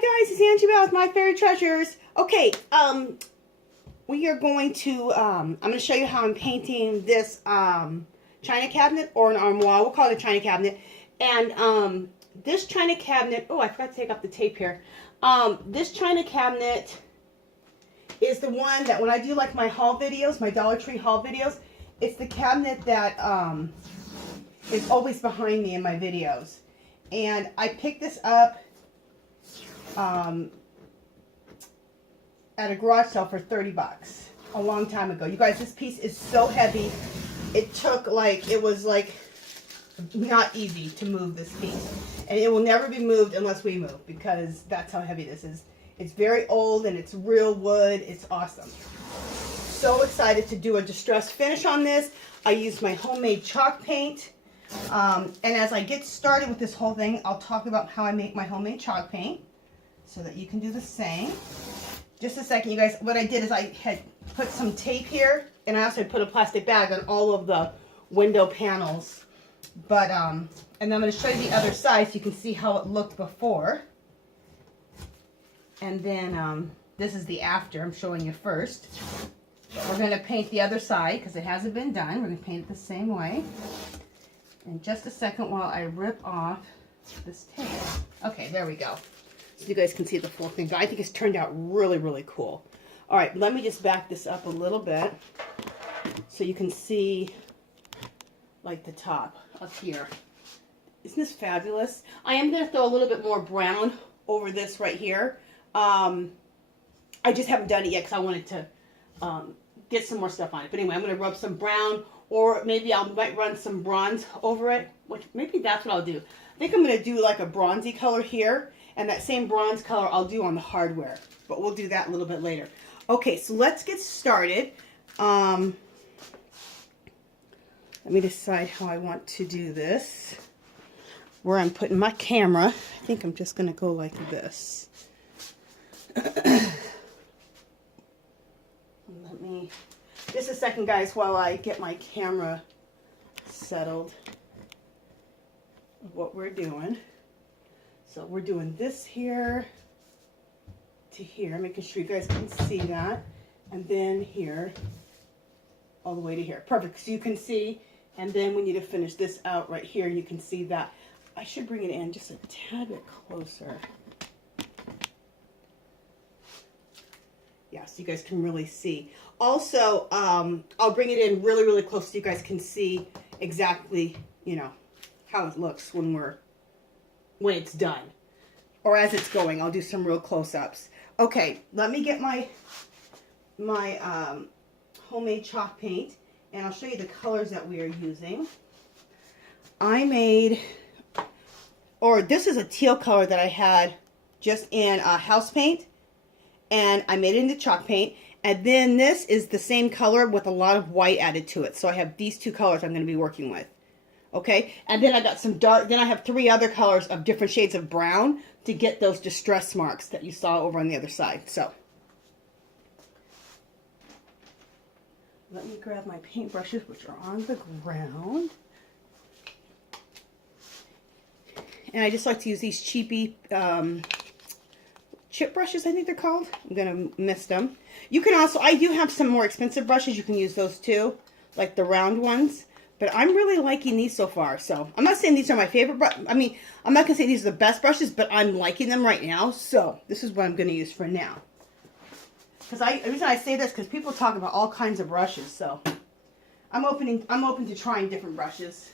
Hi guys, it's Angie Bell with My Fairy Treasures. Okay, we are going to, I'm going to show you how I'm painting this china cabinet, or an armoire. We'll call it a china cabinet. And this china cabinet, oh, I forgot to take off the tape here. This china cabinet is the one that when I do like my haul videos, my Dollar Tree haul videos, it's the cabinet that is always behind me in my videos. And I picked this up at a garage sale for 30 bucks a long time ago. You guys, this piece is so heavy. It took it was not easy to move this piece. And it will never be moved unless we move, because that's how heavy this is. It's very old and it's real wood. It's awesome. So excited to do a distress finish on this. I used my homemade chalk paint. And as I get started with this whole thing, I'll talk about how I make my homemade chalk paint, so that you can do the same. Just a second, you guys. What I did is I had put some tape here, and I also put a plastic bag on all of the window panels. But, and then I'm going to show you the other side so you can see how it looked before. And then this is the after. I'm showing you first. But we're going to paint the other side because it hasn't been done. We're going to paint it the same way. In just a second while I rip off this tape. Okay, there we go. So you guys can see the full thing. I think it's turned out really, really cool. All right, let me just back this up a little bit so you can see like the top up here. Isn't this fabulous? I am going to throw a little bit more brown over this right here. I just haven't done it yet because I wanted to get some more stuff on it. But anyway, I'm going to rub some brown, or maybe I might run some bronze over it, which maybe that's what I'll do. I think I'm going to do like a bronzy color here, and that same bronze color I'll do on the hardware. But we'll do that a little bit later. Okay, so let's get started. Let me decide how I want to do this. Where I'm putting my camera. I think I'm just going to go like this. Let me... Just a second, guys, while I get my camera settled of what we're doing. So we're doing this here to here, making sure you guys can see that. And then here, all the way to here. Perfect, so you can see. And then we need to finish this out right here. You can see that. I should bring it in just a tad bit closer. Yeah, so you guys can really see. Also, I'll bring it in really, really close so you guys can see exactly, you know, how it looks when it's done. Or as it's going, I'll do some real close-ups. Okay, let me get my homemade chalk paint, and I'll show you the colors that we are using. I made, or this is a teal color that I had just in house paint, and I made it into chalk paint. And then this is the same color with a lot of white added to it. So I have these two colors I'm going to be working with. Okay, and then I got some dark, then I have three other colors of different shades of brown to get those distress marks that you saw over on the other side. So, let me grab my paintbrushes, which are on the ground. And I just like to use these cheapy chip brushes, I think they're called. I'm going to mist them. You can also, I do have some more expensive brushes. You can use those too, like the round ones. But I'm really liking these so far. So, I'm not saying these are my favorite brushes. I mean, I'm not going to say these are the best brushes, but I'm liking them right now. So, this is what I'm going to use for now. Because the reason I say this, because people talk about all kinds of brushes. So, I'm open to trying different brushes.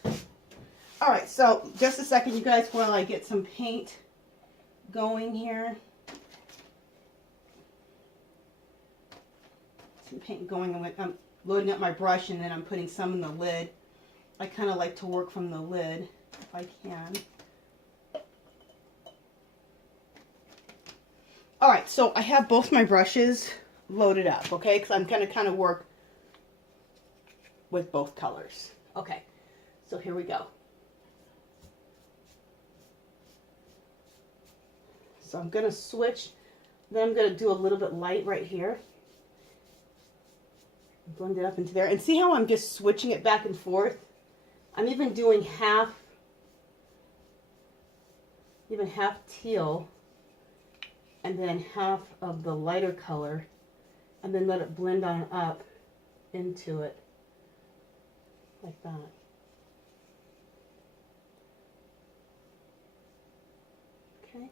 Alright, so, just a second, you guys, while I get some paint going here. Some paint going, and I'm loading up my brush, and then I'm putting some in the lid. I kind of like to work from the lid, if I can. Alright, so I have both my brushes loaded up, okay? Because I'm going to kind of work with both colors. Okay, so here we go. So I'm going to switch, then I'm going to do a little bit light right here. Blend it up into there. And see how I'm just switching it back and forth? I'm even doing half teal and then half of the lighter color, and then let it blend on up into it like that. Okay.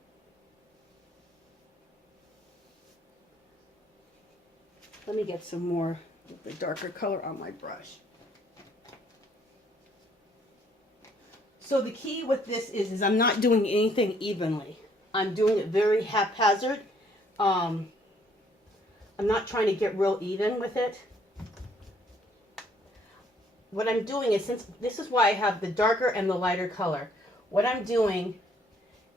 Let me get some more of the darker color on my brush. So the key with this is I'm not doing anything evenly. I'm doing it very haphazard. I'm not trying to get real even with it. What I'm doing is, since this is why I have the darker and the lighter color, what I'm doing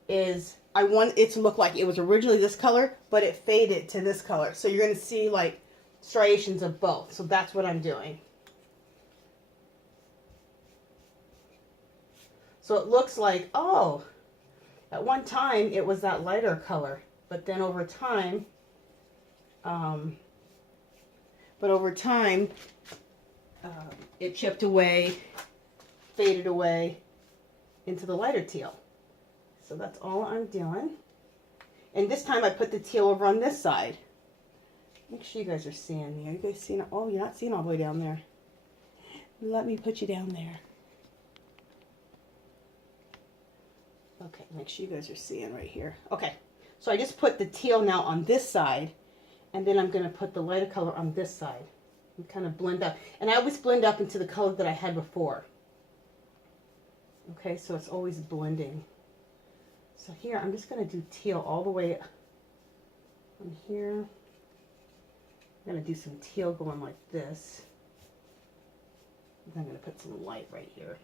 is I want it to look like it was originally this color, but it faded to this color. So you're going to see like striations of both. So that's what I'm doing. So it looks like, oh, at one time it was that lighter color, but then over time, it chipped away, faded away into the lighter teal. So that's all I'm doing. And this time I put the teal over on this side. Make sure you guys are seeing me. Are you guys seeing it? Oh, you're not seeing all the way down there. Let me put you down there. Okay, make sure you guys are seeing right here. Okay, so I just put the teal now on this side, and then I'm going to put the lighter color on this side and kind of blend up. And I always blend up into the color that I had before. Okay, so it's always blending. So here, I'm just going to do teal all the way on here. I'm going to do some teal going like this. And I'm going to put some light right here.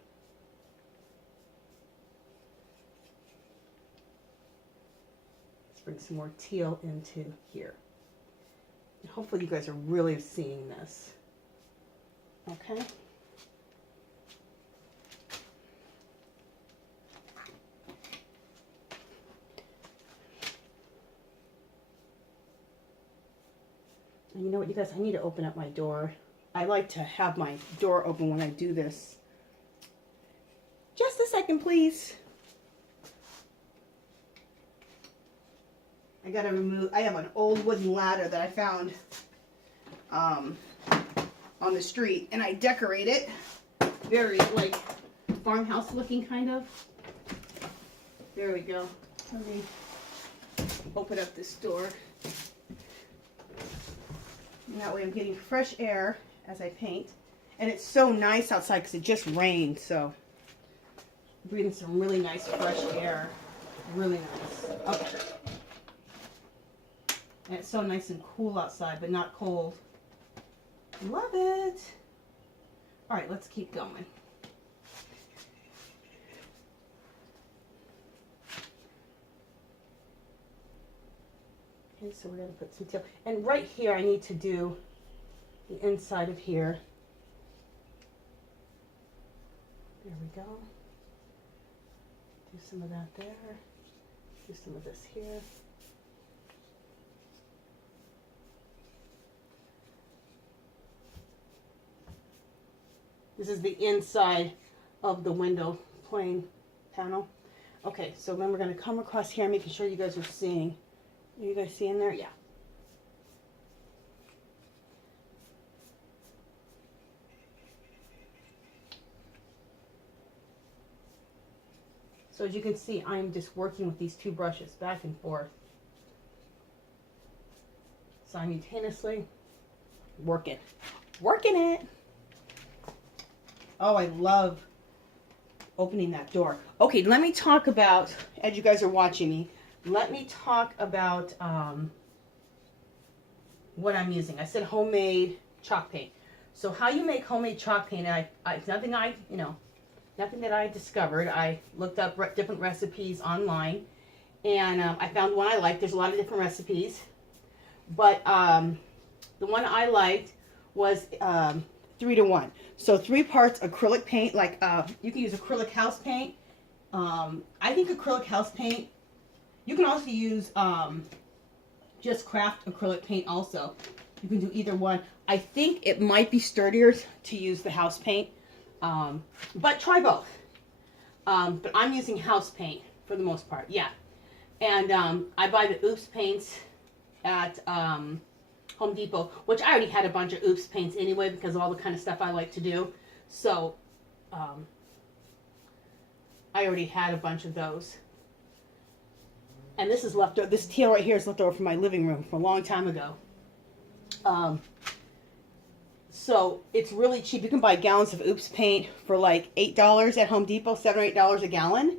Bring some more teal into here. And hopefully you guys are really seeing this. Okay. And you know what, you guys, I need to open up my door. I like to have my door open when I do this. Just a second, please. I gotta remove, I have an old wooden ladder that I found on the street, and I decorate it very like farmhouse looking kind of. There we go. Let me open up this door. And that way I'm getting fresh air as I paint. And it's so nice outside because it just rained, so breathing some really nice fresh air. Really nice. Okay. And it's so nice and cool outside, but not cold. Love it. All right, let's keep going. Okay, so we're going to put some teal. And right here, I need to do the inside of here. There we go. Do some of that there. Do some of this here. This is the inside of the window plane panel. Okay, so then we're going to come across here, making sure you guys are seeing. Are you guys seeing there? Yeah. So as you can see, I'm just working with these two brushes back and forth. Simultaneously working it. Oh, I love opening that door. Okay, let me talk about, as you guys are watching me, let me talk about what I'm using. I said homemade chalk paint. So how you make homemade chalk paint, nothing that I discovered. I looked up different recipes online, and I found one I liked. There's a lot of different recipes, but the one I liked was 3-to-1. So 3 parts acrylic paint, like you can use acrylic house paint. I think acrylic house paint, you can also use just craft acrylic paint also. You can do either one. I think it might be sturdier to use the house paint, but try both. But I'm using house paint for the most part, yeah. And I buy the Oops paints at Home Depot, which I already had a bunch of Oops paints anyway because of all the kind of stuff I like to do. So I already had a bunch of those. And this is left over. This teal right here is left over from my living room from a long time ago. So it's really cheap. You can buy gallons of Oops paint for like $8 at Home Depot, $7 or $8 a gallon.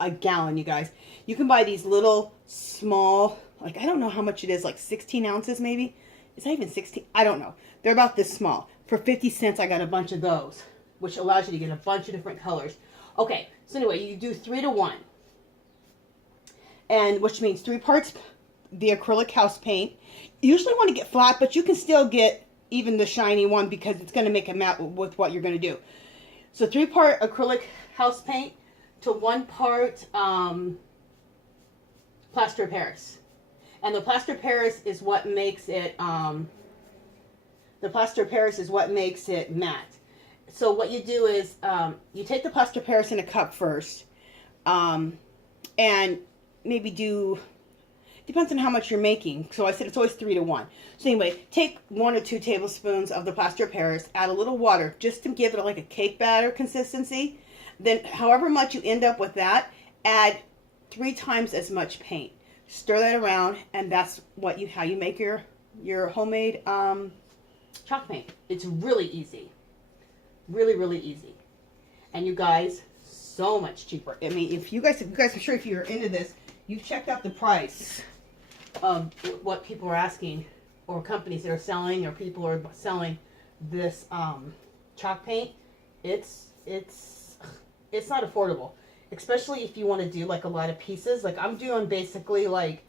A gallon, you guys. You can buy these little small, like I don't know how much it is, like 16 ounces maybe. Is that even 16? I don't know. They're about this small. For 50 cents, I got a bunch of those, which allows you to get a bunch of different colors. Okay, so anyway, you do 3 to 1. And which means 3 parts the acrylic house paint. You usually want to get flat, but you can still get even the shiny one because it's going to make a matte with what you're going to do. So 3-part acrylic house paint to 1 part plaster of Paris. And the plaster of Paris is what makes it matte. So what you do is you take the plaster of Paris in a cup first, and maybe do, depends on how much you're making. So I said it's always 3 to 1. So anyway, take 1 or 2 tablespoons of the plaster of Paris, add a little water just to give it like a cake batter consistency. Then however much you end up with that, add 3 times as much paint. Stir that around, and that's what how you make your homemade chalk paint. It's really easy. Really, really easy. And you guys, so much cheaper. I mean, if you guys, I'm sure if you're into this, you've checked out the price of what people are asking, or companies that are selling, or people are selling this chalk paint. It's not affordable, especially if you want to do like a lot of pieces. Like I'm doing basically like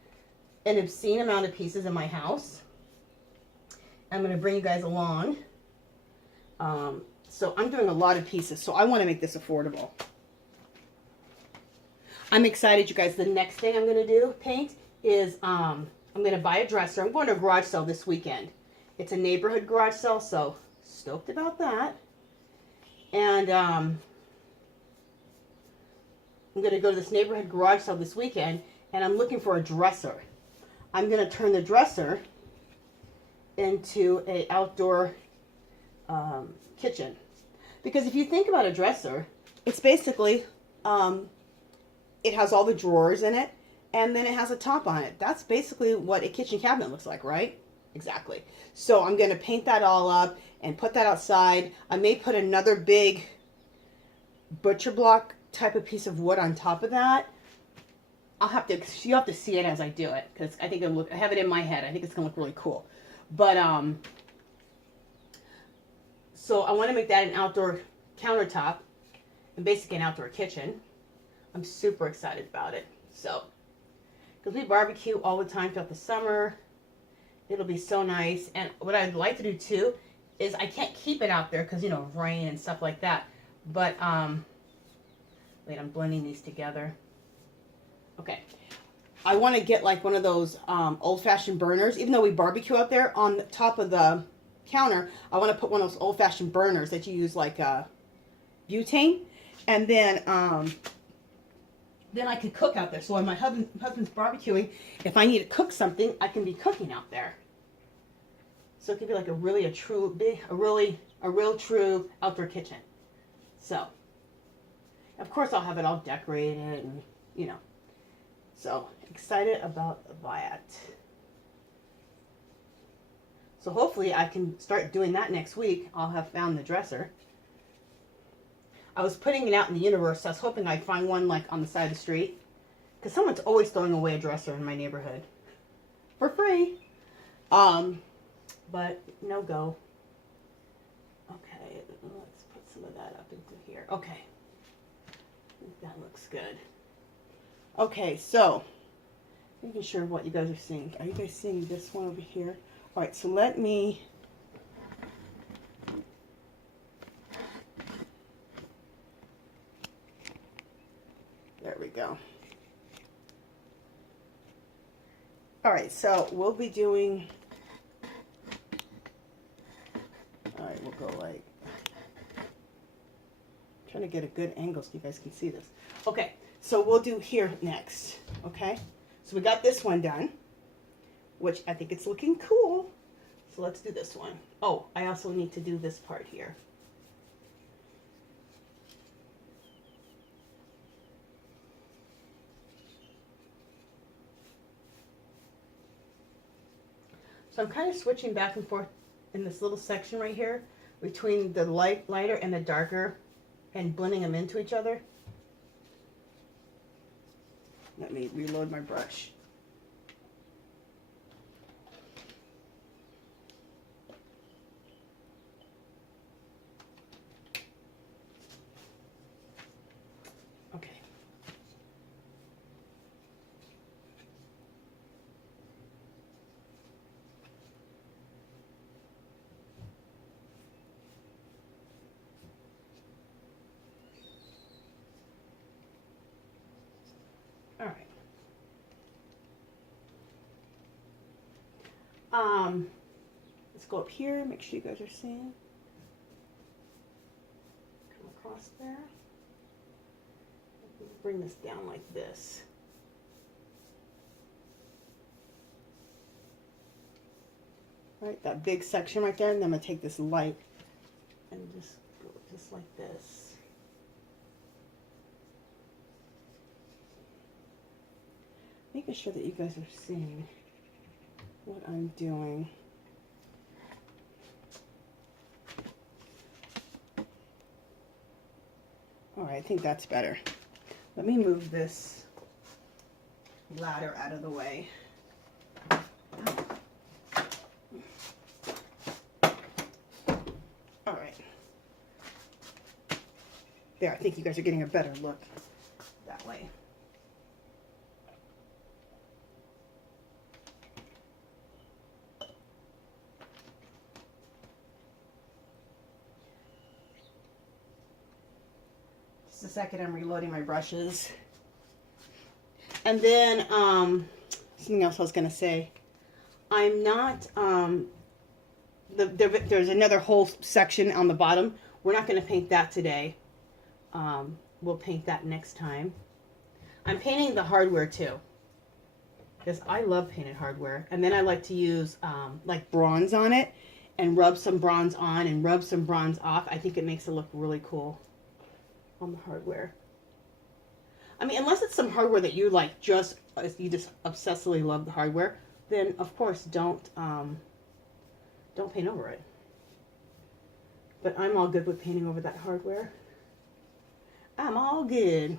an obscene amount of pieces in my house. I'm going to bring you guys along. So I'm doing a lot of pieces, so I want to make this affordable. I'm excited, you guys. The next thing I'm going to paint is I'm going to buy a dresser. I'm going to a garage sale this weekend. It's a neighborhood garage sale, so stoked about that. And I'm going to go to this neighborhood garage sale this weekend, and I'm looking for a dresser. I'm going to turn the dresser into an outdoor kitchen. Because if you think about a dresser, it's basically, it has all the drawers in it, and then it has a top on it. That's basically what a kitchen cabinet looks like, right? Exactly. So I'm going to paint that all up and put that outside. I may put another big butcher block type of piece of wood on top of that. You have to see it as I do it, because I think I have it in my head. I think it's going to look really cool. But, so I want to make that an outdoor countertop and basically an outdoor kitchen. I'm super excited about it. So, because we barbecue all the time throughout the summer, it'll be so nice. And what I'd like to do too is I can't keep it out there because, you know, rain and stuff like that. But, wait, I'm blending these together. Okay. I want to get like one of those old-fashioned burners. Even though we barbecue out there, on the top of the counter, I want to put one of those old-fashioned burners that you use like butane. And then I could cook out there. So when my husband's barbecuing, if I need to cook something, I can be cooking out there. So it could be like a real true outdoor kitchen. So, of course, I'll have it all decorated and, you know. So, excited about that. So hopefully I can start doing that next week. I'll have found the dresser. I was putting it out in the universe. So I was hoping I'd find one like on the side of the street. Because someone's always throwing away a dresser in my neighborhood. For free. But no go. Okay, let's put some of that up into here. Okay. I think that looks good. Okay, so making sure what you guys are seeing. Are you guys seeing this one over here? All right, so let me there we go. All right, so we'll be doing, all right, we'll go like, trying to get a good angle so you guys can see this. Okay, so we'll do here next, okay? So we got this one done, which I think it's looking cool. So let's do this one. Oh, I also need to do this part here. So I'm kind of switching back and forth in this little section right here between the lighter and the darker and blending them into each other. Let me reload my brush. Okay. All right. Let's go up here, make sure you guys are seeing. Come across there. Bring this down like this. All right, that big section right there, and then I'm gonna take this light and just go just like this. Making sure that you guys are seeing what I'm doing. All right, I think that's better. Let me move this ladder out of the way. All right. There, I think you guys are getting a better look that way. Just a second, I'm reloading my brushes. And then something else I was going to say. I'm not, there's another whole section on the bottom. We're not going to paint that today. We'll paint that next time. I'm painting the hardware too, because I love painted hardware. And then I like to use like bronze on it and rub some bronze on and rub some bronze off. I think it makes it look really cool on the hardware. I mean, unless it's some hardware that you like, you just obsessively love the hardware, then of course don't paint over it. But I'm all good with painting over that hardware. I'm all good.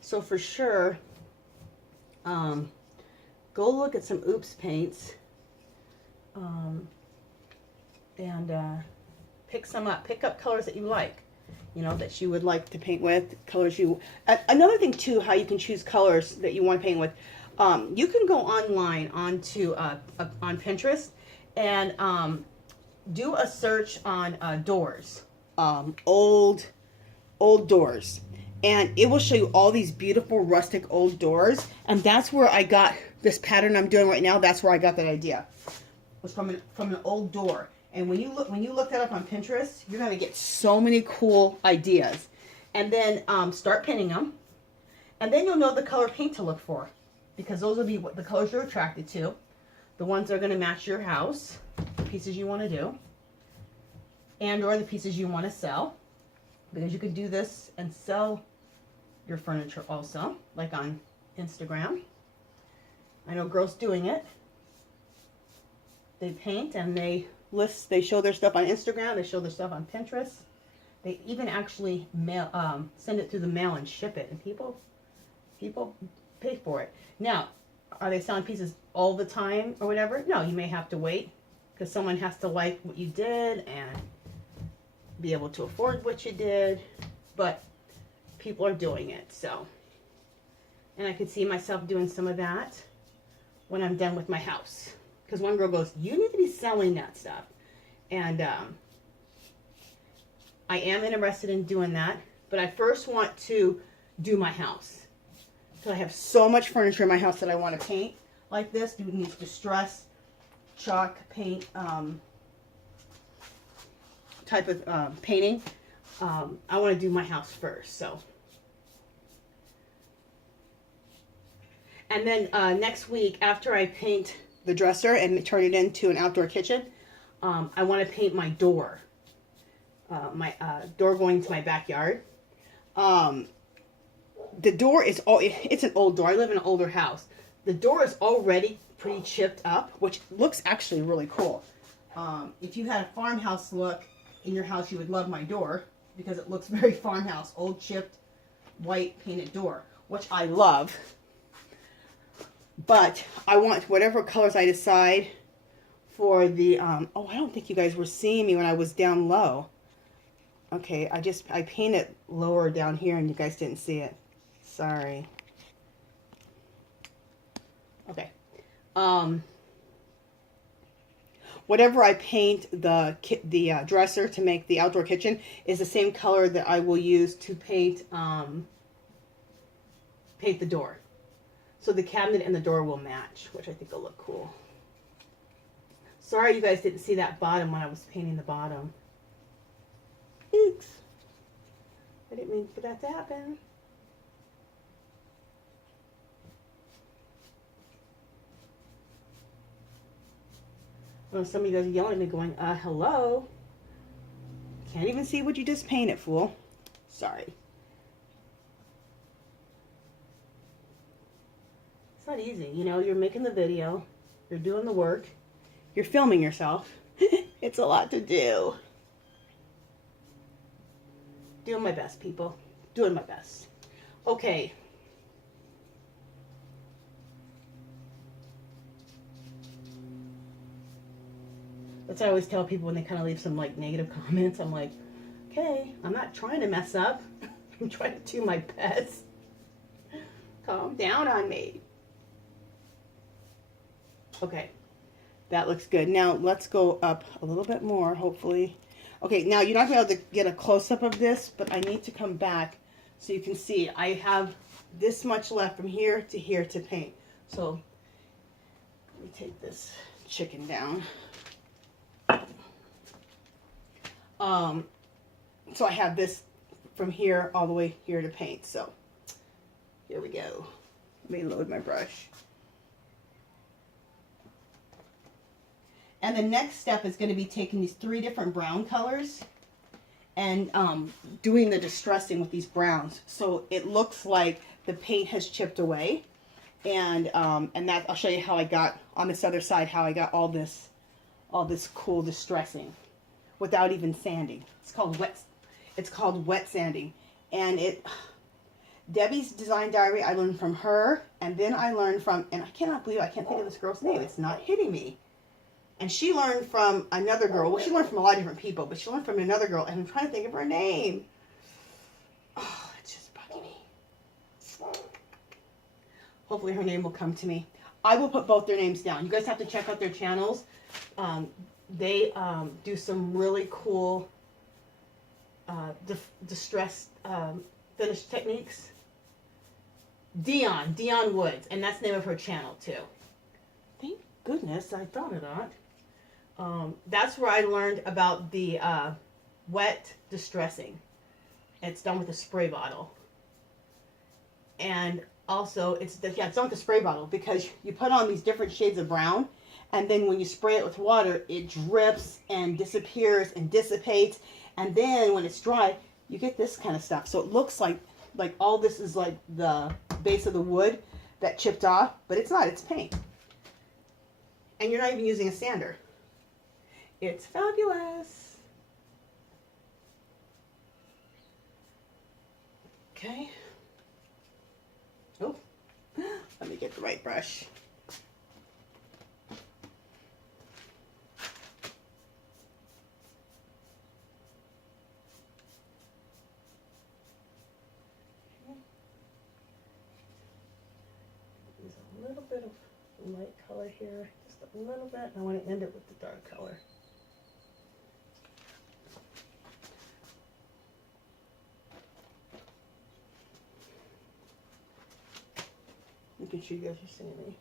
So for sure, go look at some Oops paints and pick some up. Pick up colors that you like, you know, that you would like to paint with. Colors you. Another thing too, how you can choose colors that you want to paint with. You can go online onto on Pinterest and do a search on doors, old doors. And it will show you all these beautiful rustic old doors. And that's where I got this pattern I'm doing right now. That's where I got that idea. It was from an old door. And when you look that up on Pinterest, you're gonna get so many cool ideas. And then start painting them. And then you'll know the color paint to look for, because those will be what the colors you're attracted to, the ones that are gonna match your house, the pieces you want to do, and or the pieces you want to sell, because you can do this and sell your furniture also, like on Instagram. I know girls doing it. They paint and they show their stuff on Instagram, they show their stuff on Pinterest. They even actually send it through the mail and ship it, and people pay for it. Now, are they selling pieces all the time or whatever? No, you may have to wait, because someone has to like what you did and be able to afford what you did, but people are doing it. So, and I could see myself doing some of that when I'm done with my house, because one girl goes, you need to be selling that stuff. And I am interested in doing that, But I first want to do my house. So I have so much furniture in my house that I want to paint like this. Do these distress chalk paint type of painting. I want to do my house first. So, and then next week after I paint the dresser and turn it into an outdoor kitchen, I want to paint my door. My door going to my backyard. The door is it's an old door. I live in an older house. The door is already pretty chipped up, which looks actually really cool. If you had a farmhouse look in your house, you would love my door because it looks very farmhouse, old chipped white painted door, which I love. But I want whatever colors I decide for the, oh, I don't think you guys were seeing me when I was down low. Okay, I painted lower down here and you guys didn't see it. Sorry. Okay. Whatever I paint the dresser to make the outdoor kitchen is the same color that I will use to paint paint the door. So the cabinet and the door will match, which I think will look cool. Sorry you guys didn't see that bottom when I was painting the bottom. Oops. I didn't mean for that to happen. Well, some of you guys are yelling at me going, hello? Can't even see what you just painted, fool. Sorry. It's not easy. You know, you're making the video. You're doing the work. You're filming yourself. It's a lot to do. Doing my best, people. Doing my best. Okay. That's what I always tell people when they kind of leave some like negative comments. I'm like, okay, I'm not trying to mess up. I'm trying to do my best. Calm down on me. Okay, that looks good. Now let's go up a little bit more, hopefully. Okay, now you're not going to be able to get a close-up of this, but I need to come back so you can see. I have this much left from here to paint. So let me take this chicken down. So I have this from here all the way here to paint. So here we go. Let me load my brush. And the next step is going to be taking these 3 different brown colors and doing the distressing with these browns. So it looks like the paint has chipped away. And that I'll show you how I got on this other side, how I got all this cool distressing without even sanding. It's called wet sanding. And Debi's design diary, I learned from her, and then I learned from, and I cannot believe I can't think of this girl's name. It's not hitting me. And she learned from another girl. Well, she learned from a lot of different people, but she learned from another girl, and I'm trying to think of her name. Oh, it's just bugging me. Hopefully her name will come to me. I will put both their names down. You guys have to check out their channels. They do some really cool distressed finish techniques. Dionne Woods, and that's the name of her channel too. Thank goodness I thought of that. That's where I learned about the wet distressing. It's done with a spray bottle. And also, it's done with a spray bottle because you put on these different shades of brown, and then when you spray it with water, it drips and disappears and dissipates. And then when it's dry, you get this kind of stuff. So it looks like all this is like the base of the wood that chipped off, but it's not, it's paint. And you're not even using a sander. It's fabulous. Okay. Oh, let me get the right brush. Use a little bit of light color here, just a little bit. I want to end it with the dark color. Making sure you guys are seeing me.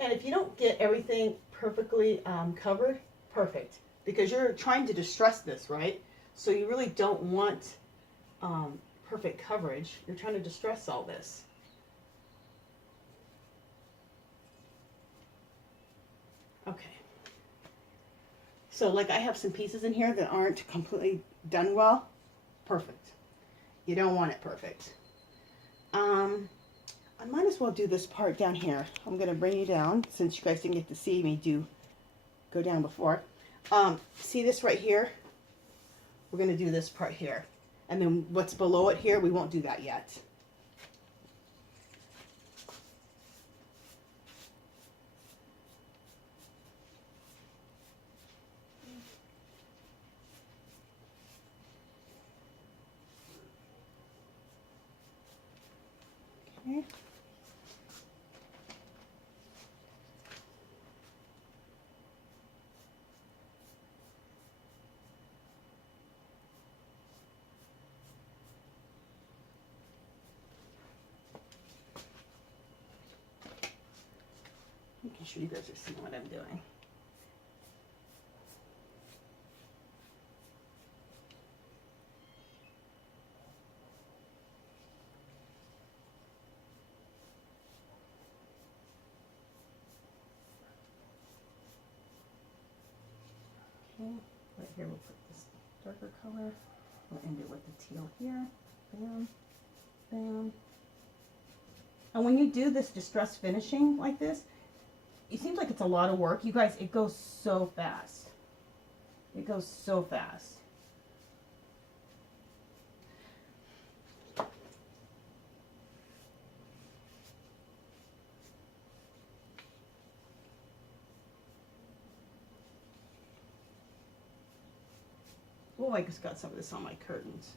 And if you don't get everything perfectly covered, perfect. Because you're trying to distress this, right? So you really don't want perfect coverage. You're trying to distress all this. Okay. So like I have some pieces in here that aren't completely done well. Perfect. You don't want it perfect. I might as well do this part down here. I'm going to bring you down since you guys didn't get to see me go down before. See this right here? We're going to do this part here. And then what's below it here, we won't do that yet. Okay. Making sure you guys are seeing what I'm doing. Okay, right here we'll put this darker color. We'll end it with the teal here. Bam, bam. And when you do this distress finishing like this, it seems like it's a lot of work. You guys, it goes so fast. It goes so fast. Oh, I just got some of this on my curtains.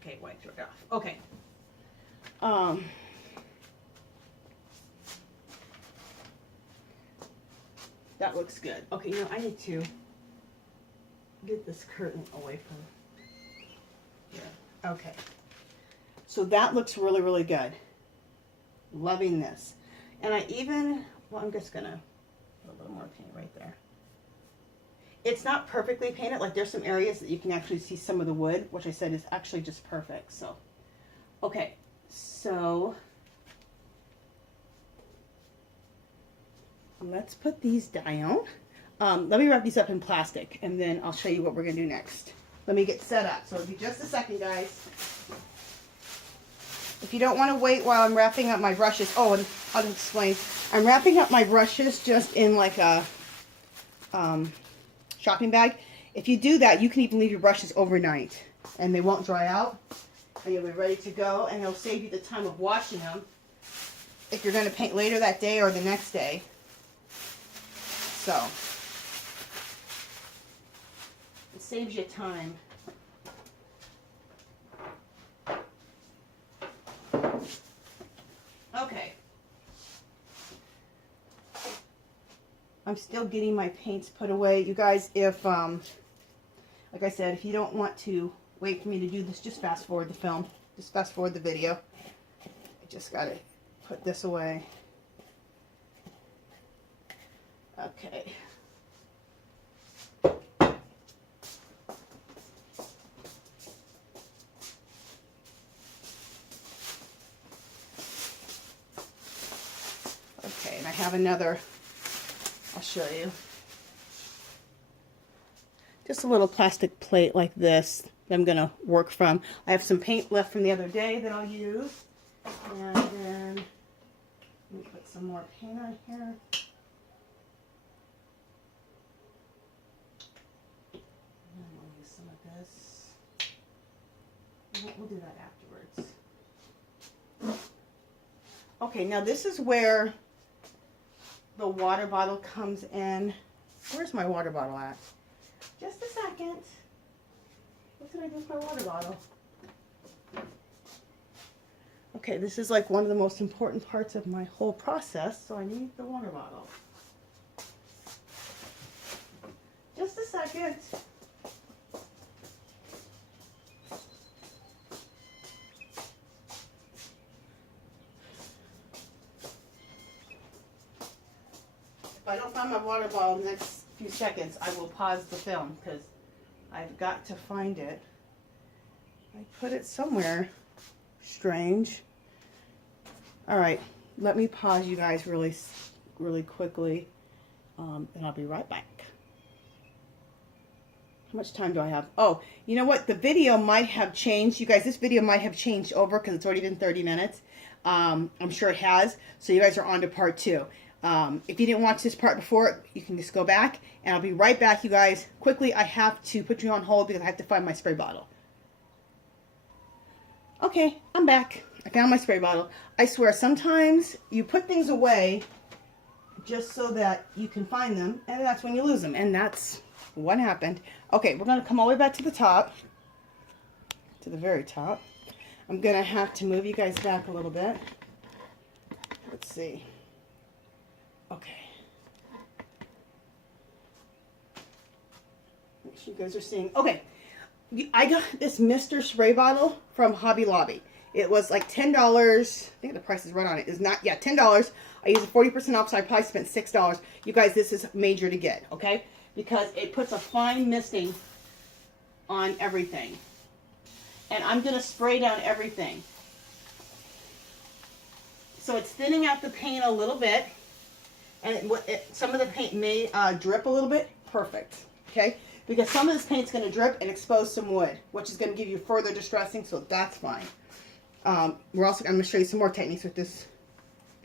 Okay, wiped it off. Okay. That looks good. Okay, you know, I need to get this curtain away from here. Okay. So that looks really, really good. Loving this. And I even, well, I'm just going to put a little more paint right there. It's not perfectly painted. Like there's some areas that you can actually see some of the wood, which I said is actually just perfect. So, okay. So, let's put these down. Let me wrap these up in plastic and then I'll show you what we're going to do next. Let me get set up. So it'll be just a second, guys. If you don't want to wait while I'm wrapping up my brushes, oh, and I'll explain. I'm wrapping up my brushes just in like a shopping bag. If you do that, you can even leave your brushes overnight and they won't dry out and you'll be ready to go, and it'll save you the time of washing them if you're going to paint later that day or the next day. So it saves you time. Okay. I'm still getting my paints put away. You guys, if, like I said, if you don't want to wait for me to do this, just fast forward the film. Just fast forward the video. I just got to put this away. Okay. Okay, and I have another, I'll show you. Just a little plastic plate like this that I'm going to work from. I have some paint left from the other day that I'll use. And then let me put some more paint on here. And we'll use some of this. We'll do that afterwards. Okay, now this is where the water bottle comes in. Where's my water bottle at? Just a second. What did I do with my water bottle? Okay, this is like one of the most important parts of my whole process, so I need the water bottle. Just a second. if I don't find my water bottle in the next few seconds, I will pause the film because I've got to find it. I put it somewhere strange. All right, let me pause you guys really quickly, and I'll be right back. How much time do I have? Oh, you know what? The video might have changed. You guys, this video might have changed over because it's already been 30 minutes. I'm sure it has. So you guys are on to part 2. If you didn't watch this part before, you can just go back. And I'll be right back, you guys. Quickly, I have to put you on hold because I have to find my spray bottle. Okay, I'm back. I found my spray bottle. I swear, sometimes you put things away just so that you can find them. And that's when you lose them. And that's what happened. Okay, we're going to come all the way back to the top, to the very top. I'm going to have to move you guys back a little bit. Let's see. Okay. Make sure you guys are seeing. Okay, I got this Mr. Spray bottle from Hobby Lobby. It was like $10. I think the price is right on it. It's not, yeah, $10. I used a 40% off, so I probably spent $6. You guys, this is major to get, okay? Because it puts a fine misting on everything. And I'm going to spray down everything. So it's thinning out the paint a little bit. And some of the paint may drip a little bit. Perfect. Okay? Because some of this paint's going to drip and expose some wood, which is going to give you further distressing, so that's fine. I'm going to show you some more techniques with this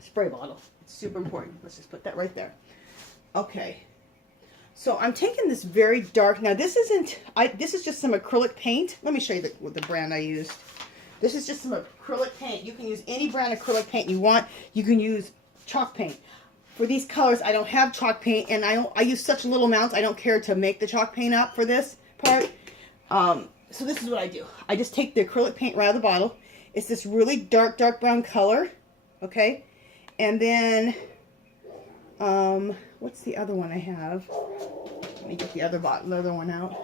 spray bottle. It's super important. Let's just put that right there. Okay. So I'm taking this very dark. Now this isn't, this is just some acrylic paint. Let me show you the brand I used. This is just some acrylic paint. You can use any brand acrylic paint you want. You can use chalk paint. For these colors, I don't have chalk paint, and I use such little amounts, I don't care to make the chalk paint up for this part. So this is what I do. I just take the acrylic paint right out of the bottle. It's this really dark brown color, okay? And then, what's the other one I have? Let me get the other one out.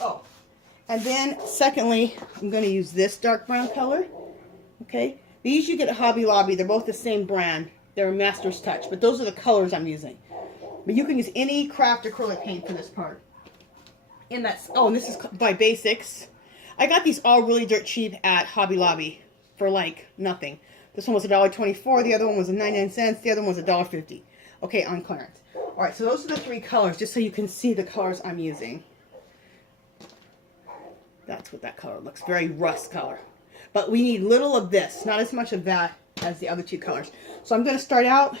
Oh, and then secondly, I'm going to use this dark brown color, okay? These you get at Hobby Lobby. They're both the same brand. They're Master's Touch, but those are the colors I'm using. But you can use any craft acrylic paint for this part. And this is by Basics. I got these all really dirt cheap at Hobby Lobby for like nothing. This one was $1.24. The other one was 99 cents. The other one was $1.50. Okay, on clearance. All right, so those are the 3 colors, just so you can see the colors I'm using. That's what that color looks. Very rust color. But we need little of this, not as much of that as the other 2 colors. So I'm going to start out